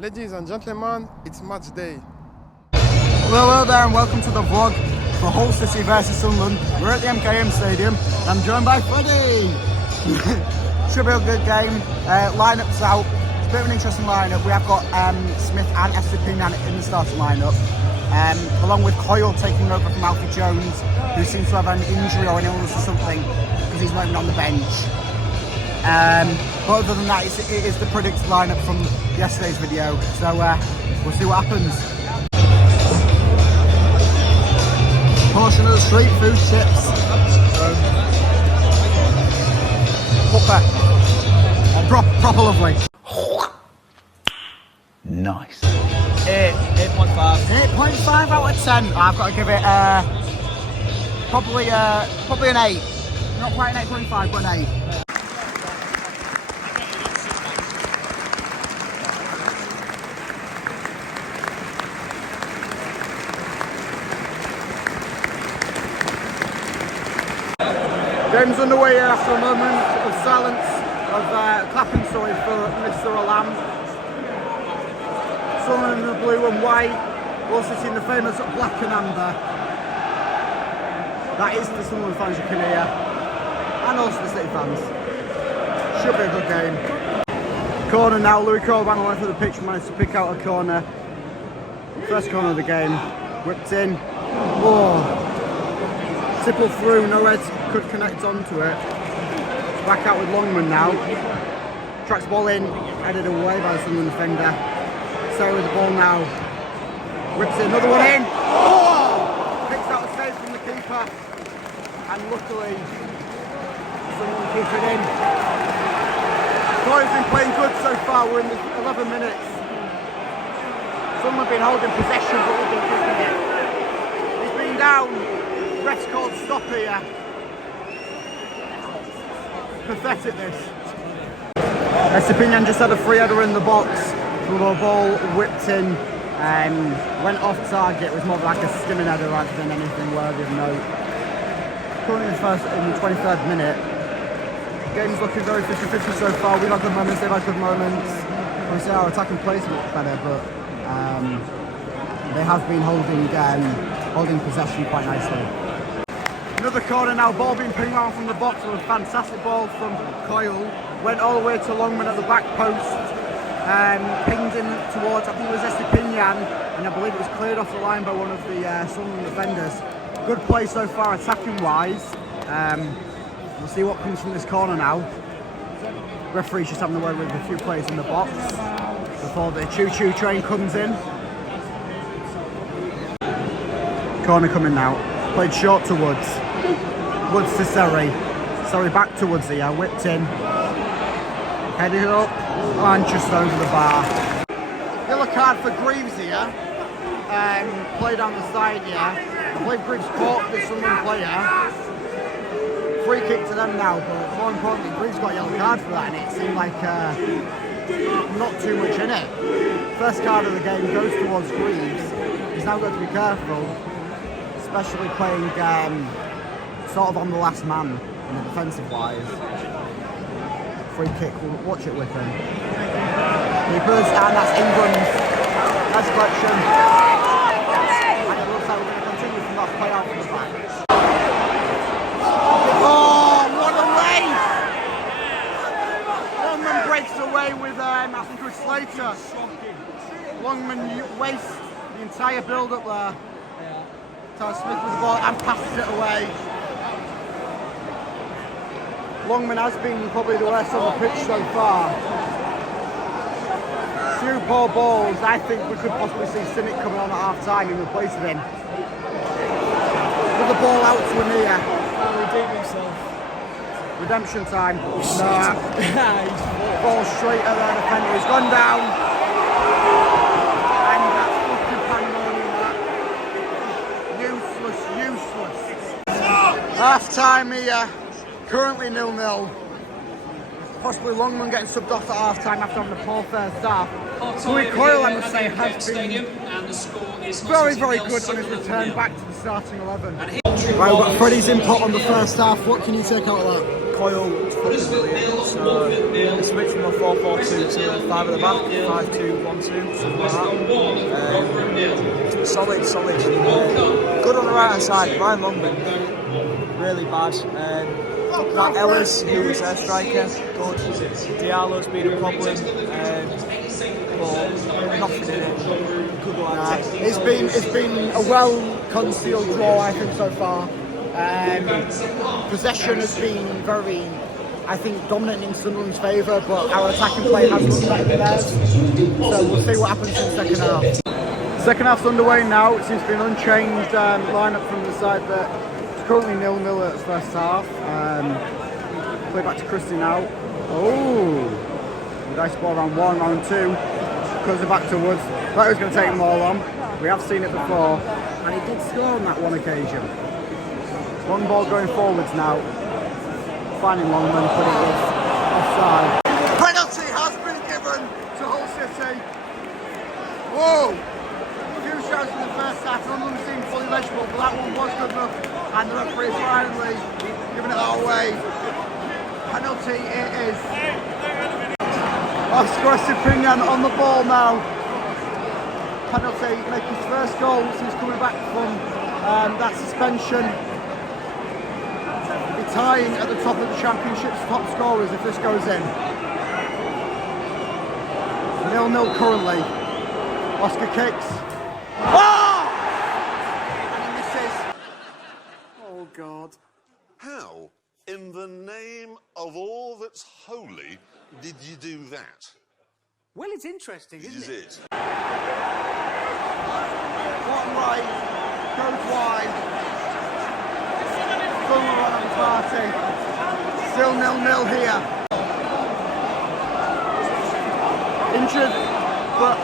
Ladies and gentlemen, it's match day. Hello there and welcome to the vlog for Hull City versus Sunderland. We're at the MKM Stadium and I'm joined by Freddie. Should be a good game. Lineup's out. It's a bit of an interesting lineup. We have got Smith and Estepinian in the starting lineup, along with Coyle taking over from Alfie Jones, who seems to have an injury or an illness or something because he's not even on the bench. But other than that, it is the predicted lineup from yesterday's video, so we'll see what happens. Portion of the street food, chips, proper lovely. Nice. 8.5. 8.5 out of 10. I've got to give it probably an 8. Not quite an 8.5, but an 8. Game's underway here after a moment of silence, of clapping sorry for Mr. Alam. Sunderland in the blue and white, Hull City in the famous black and amber. That is the Sunderland fans you can hear, and also the City fans. Should be a good game. Corner now, Louis Corban went for the pitch, managed to pick out a corner. First corner of the game, whipped in. Oh. Tipple through, no head could connect onto it. Back out with Longman now. Tracks ball in, headed away by the Sunderland defender. So with the ball now. Whips in, another one in. Oh! Picks out a save from the keeper. And luckily, Sunderland keeps it in. Coyle's been playing good so far, we're in the 11 minutes. Sunderland have been holding possession, but we've been kicking it. He's been down. Ref's called stop here. Pathetic this. Estepinian just had a free header in the box. So the ball whipped in and went off target. It was more like a skimming header rather than anything worthy of note. Currently in the 23rd minute. Game's looking very 50-50 so far. We've had good moments, they've had good moments. Obviously our attacking plays a bit better, but they have been holding possession quite nicely. Another corner now, ball being pinged on from the box with a fantastic ball from Coyle. Went all the way to Longman at the back post. Pinged in towards, I think it was Estepinian, and I believe it was cleared off the line by one of the Sunderland defenders. Good play so far attacking wise. We'll see what comes from this corner now. Referee's just having a word with a few players in the box before the choo-choo train comes in. Corner coming now. Played short to Woods. Woods to Surrey. Surrey back to Woods here. Whipped in. Headed up. And just over the bar. Yellow card for Greaves here. Play down the side here. I believe Greaves caught the Sunderland player. Free kick to them now, but more importantly, Greaves got a yellow card for that, and it seemed like not too much in it. First card of the game goes towards Greaves. He's now got to be careful, especially playing sort of on the last man in the defensive wise. Free kick, we'll watch it with him. Keepers, and that's England's. Nice collection. And it looks like we're going to continue from that play out from the back. Oh, what a race! Longman breaks away with, I think it was Slater. Longman wastes the entire build-up there. Smith with the ball and passes it away. Longman has been probably the worst on the pitch so far. Few poor balls. I think we could possibly see Cynic coming on at half time in replace of him. With the ball out to Amir. Redeem himself. Redemption time. Nah. Ball straight at the defender. He's gone down. And that's fucking pandemonium. Useless. Half time here. Currently 0-0. Possibly Longman getting subbed off at half time after having a poor first half. Louis Coyle, I must say, has been very, very good on his return back to the starting 11. Right, we've got Freddie's input on the first half. What can you take out of that? Coyle was fucking brilliant. So they switched from a 4-4-2 to a 5 at the back, 5-2-1-2, something like that. Solid. Good on the right hand side. Ryan Longman, really bad. Matt Ellis, who was their striker, good. Diallo's been a problem, but nothing in it. Good lad. It's been a well concealed draw, I think, so far. Possession has been very, I think, dominant in Sunderland's favour, but our attacking play has looked better than theirs. So we'll see what happens in the second half. Second half's underway now. It seems to be an unchanged lineup from the side that it's currently 0-0 at the first half. Play back to Christie now. Oh, nice ball round 1, round 2. Goes back to Woods. Thought he was going to take them all on. We have seen it before, and he did score on that one occasion. Long ball going forwards now. Finding Longman, but it is offside. Penalty has been given to Hull City. Whoa! A few shots in the first half, none of them seemed fully legible, but that one was good enough. And the referee finally giving it our way. Penalty it is. Oscar Estepinian on the ball now. Penalty, making his first goal since coming back from that suspension. He'll be tying at the top of the Championship's top scorers if this goes in. 0-0 currently. Oscar kicks. Oh! And he misses. Oh God. How, in the name of all that's holy, did you do that? Well, it's interesting, isn't it? Is it? Bottom right, goes wide. Still a run on the party. Still 0-0 here. Injured, but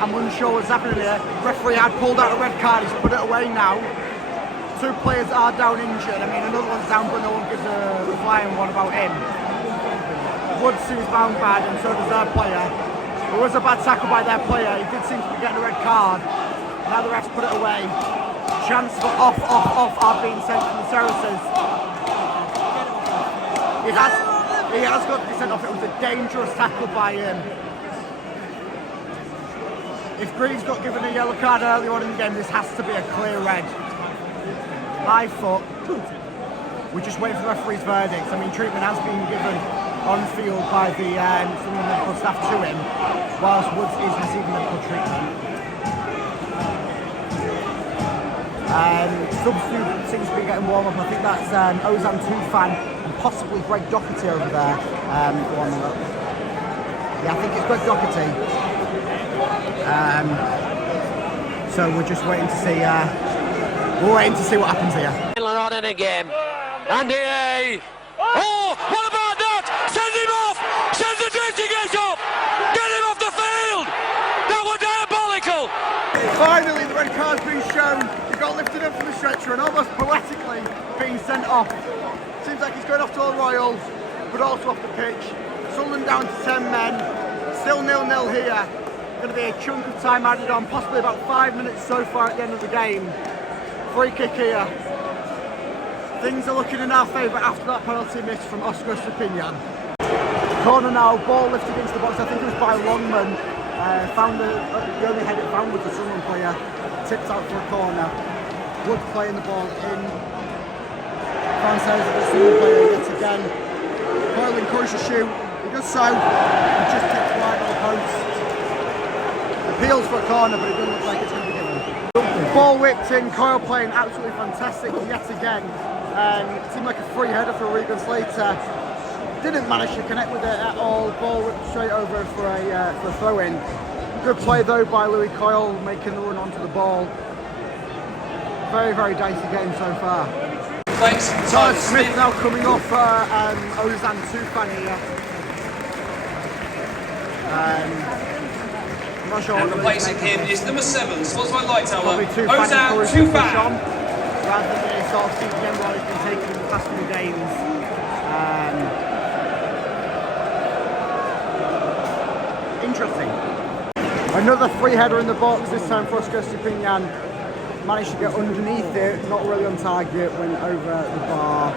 I'm unsure what's happening here. Referee had pulled out a red card, he's put it away now. 2 players are down injured. I mean, another one's down, but no one gives a flying one about him. Woods seems bound bad, and so does their player. It was a bad tackle by their player. He did seem to be getting a red card. Now the refs put it away. Chance for off are being sent from the Saracens. He has got to be sent off. It was a dangerous tackle by him. If Green's got given a yellow card early on in the game, this has to be a clear red. High foot. We're just waiting for the referee's verdict. I mean, treatment has been given on field by the some of the medical staff to him, whilst Woods is receiving medical treatment. Substitute seems to be getting warm up. I think that's Ozan Tufan and possibly Greg Doherty over there. Yeah, I think it's Greg Doherty. So we're just waiting to see. We're waiting to see what happens here. On in again, and he. Oh, what about that? Send him off! Send the drifting gate off! Get him off the field! That was diabolical! Finally, the red card's been shown. He got lifted up from the stretcher and almost poetically being sent off. Seems like he's going off to All Royals, but also off the pitch. Sunderland down to 10 men. Still 0-0 here. Going to be a chunk of time added on, possibly about 5 minutes so far at the end of the game. Free kick here. Things are looking in our favour after that penalty miss from Oscar Estepinian. Corner now, ball lifted into the box. I think it was by Longman. Found the only head it found was the Sunderland player. Tipped out for a corner. Wood playing the ball in. Francis, the Sunderland player yet again. Coyle encouraged to shoot. He does so. He just tips wide on the post. Appeals for a corner, but it doesn't look like it's going to be given. Ball whipped in. Coyle playing absolutely fantastic yet again. It seemed like a free header for Regan Slater. Didn't manage to connect with it at all. Ball whipped straight over for a throw in. Good play though by Louis Coyle, making the run onto the ball. Very, very dicey game so far. Tyler Smith now coming off Ozan Tufan here. I'm not sure and replacing him is number 7, sponsored by Lightower, Ozan Tufan. Rather than the sort of CPM role he's been taking in the past few games. Interesting. Another free header in the box, this time for Oscar Estepinian. managed to get underneath it, not really on target, went over the bar.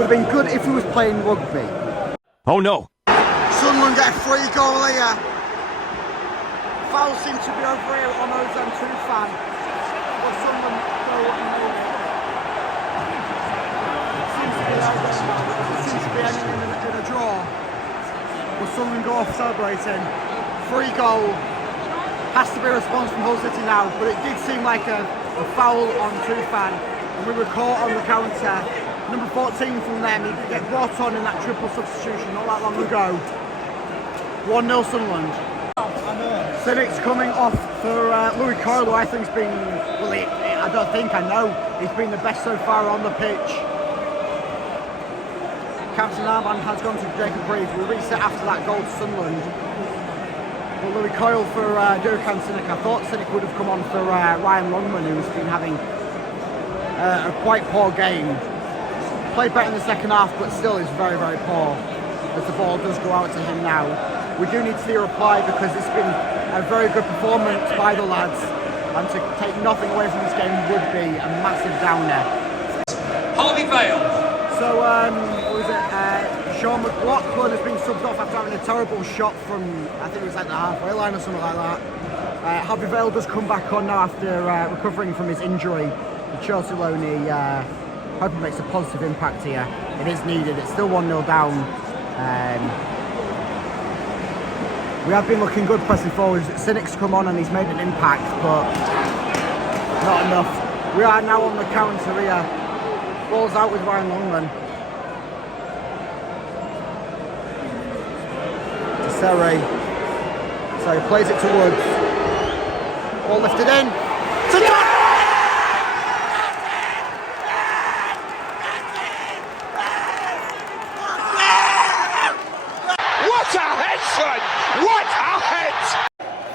Would have been good if he was playing rugby. Oh no. Sunderland get a free goal here. Foul seems to be over here on Ozan 2 fan. But Sunderland go no. It seems to be ending in a draw. But Sunderland go off celebrating. Free goal. Has to be a response from Hull City now, but it did seem like a foul on 2 fan. And we were caught on the counter. Number 14 from them, he did get brought on in that triple substitution not that long ago. 1-0 Sunderland. Cynic's coming off for Louis Coyle, who I think's been, well, I don't think, I know, he's been the best so far on the pitch. Captain armband has gone to Jacob Reeves. We reset after that goal to Sunderland. But Louis Coyle for Durkan Cynic. I thought Cynic would have come on for Ryan Longman, who's been having a quite poor game. Played better in the second half, but still is very, very poor as the ball does go out to him now. We do need to see a reply because it's been a very good performance by the lads, and to take nothing away from this game would be a massive downer. Harvey Vale. So, what was it? Sean McLaughlin has been subbed off after having a terrible shot from, I think it was like the halfway line or something like that. Harvey Vale does come back on now after recovering from his injury. The Chelsea loanee, hoping makes a positive impact here. It is needed. It's still 1-0 down. We have been looking good pressing forwards. Cynic's come on and he's made an impact, but not enough. We are now on the counter here. Ball's out with Ryan Longman. To Seri. So he plays it to Woods. Ball lifted in. To What a head, son! What a head!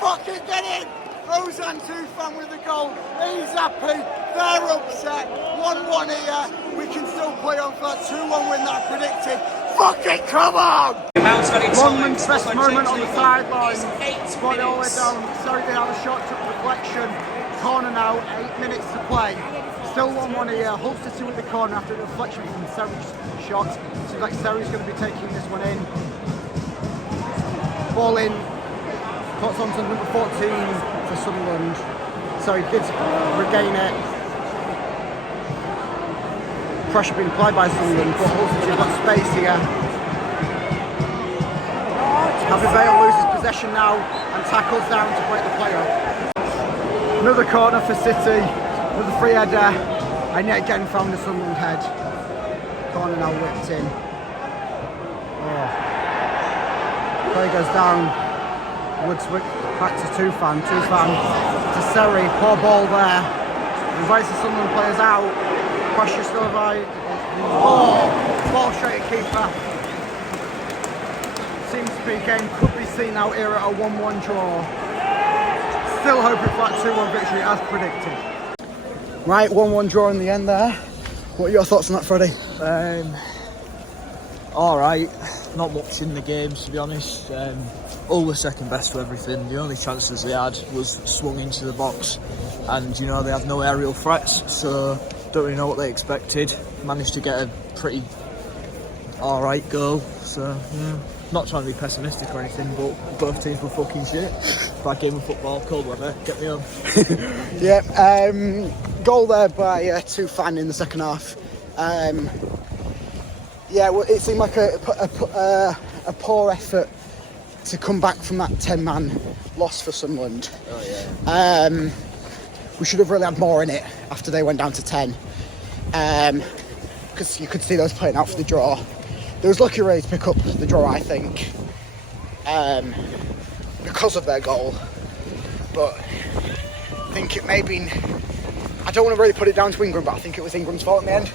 fucking get in! Ozan 2 fan with the goal. He's happy. They're upset. 1-1 here. We can still play on for that 2-1 win that I predicted. Fucking come on! Longman's best moment on the sideline. Brought it all the way down. Sorry they had a shot, took deflection. Corner now, 8 minutes to play. Still 1-1 here. Hull City with the corner after the deflection from Seri's shot. Seems like Seri's going to be taking this one in. Ball in. Cuts on to number 14 for Sunderland. So he did regain it. Pressure being applied by Sunderland, but Hull City have got space here. Harvey Vale loses possession now and tackles down to break the play up. Another corner for City, another free header, and yet again found the Sunderland head. Corner now whipped in. Play goes down. Woods back to 2 fan to Seri, poor ball there. Invites the Sunderland players out. Pressure still right. Ball straight at keeper. Seems to be a game could be seen out here at a 1-1 draw. Still hoping for that 2-1 victory as predicted. Right, 1-1 draw in the end there. What are your thoughts on that, Freddie? Alright, not much in the game to be honest. All were second best to everything. The only chances they had was swung into the box, and you know they had no aerial threats, so don't really know what they expected. Managed to get a pretty alright goal, so yeah. Not trying to be pessimistic or anything, but both teams were fucking shit. Bad game of football, cold weather, get me home. Yeah, goal there by 2 fan in the second half. Yeah, well, it seemed like a poor effort to come back from that 10-man loss for Sunderland. Oh, yeah. We should have really had more in it after they went down to 10. Because you could see those playing out for the draw. They was lucky really to pick up the draw, I think, because of their goal. But I think it may have been, I don't want to really put it down to Ingram, but I think it was Ingram's fault in the end.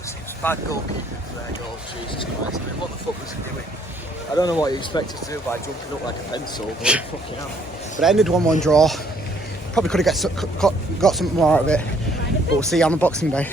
It's bad goalkeeping for their goal, Jesus Christ. I mean, what the fuck was he doing? I don't know what you expect us to do by jumping up like a pencil, but fucking hell. But it ended 1-1 draw. Probably could have got something more out of it. But we'll see you on the Boxing Day.